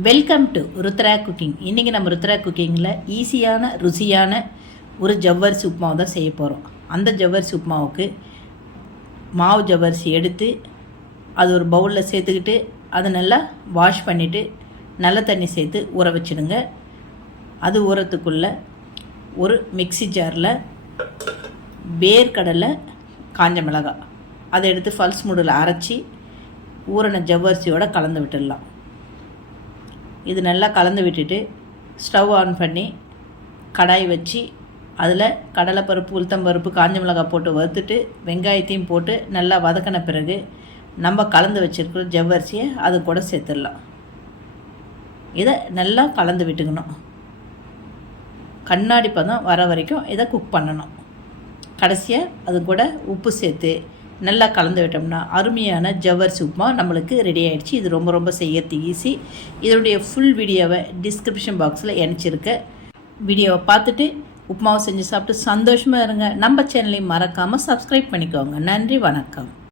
Welcome to Rudra cooking. இன்றைக்கி நம்ம ருத்ரா குக்கிங்கில் ஈஸியான ருசியான ஒரு ஜவ்வரிசி உப்புமாவை தான் செய்ய போகிறோம். அந்த ஜவ்வரிசி உப்புமாவுக்கு மாவு ஜவ்வரிசி எடுத்து அது ஒரு பவுலில் சேர்த்துக்கிட்டு அதை நல்லா வாஷ் பண்ணிவிட்டு நல்ல தண்ணி சேர்த்து ஊற வச்சுடுங்க. அது ஊறத்துக்குள்ளே ஒரு மிக்ஸி ஜாரில் வேர்க்கடலை காஞ்ச மிளகாய் அதை எடுத்து ஃபல்ஸ் மூடில் அரைச்சி ஊறின ஜவ்வரிசியோடு கலந்து விட்டுடலாம். இது நல்லா கலந்து விட்டுட்டு ஸ்டவ் ஆன் பண்ணி கடாய் வச்சு அதில் கடலைப்பருப்பு, உளுத்தம்பருப்பு, காஞ்ச மிளகாய் போட்டு வறுத்துட்டு வெங்காயத்தையும் போட்டு நல்லா வதக்கின பிறகு நம்ம கலந்து வச்சுருக்கிற ஜவ்வரிசியை அது கூட சேர்த்துடலாம். இதை நல்லா கலந்து விட்டுக்கணும். கண்ணாடி பதம் வர வரைக்கும் இதை குக் பண்ணணும். கடைசியாக அது கூட உப்பு சேர்த்து நல்லா கலந்து விட்டோம்னா அருமையான ஜவ்வரிசி உப்புமா நம்மளுக்கு ரெடி ஆகிடுச்சு. இது ரொம்ப ரொம்ப செய்யறது ஈஸி. இதனுடைய ஃபுல் வீடியோவை டிஸ்கிரிப்ஷன் பாக்ஸில் இணைச்சிருக்க. வீடியோவை பார்த்துட்டு உப்புமாவை செஞ்சு சாப்பிட்டு சந்தோஷமாக இருங்க. நம்ம சேனலையும் மறக்காமல் சப்ஸ்கிரைப் பண்ணிக்கோங்க. நன்றி, வணக்கம்.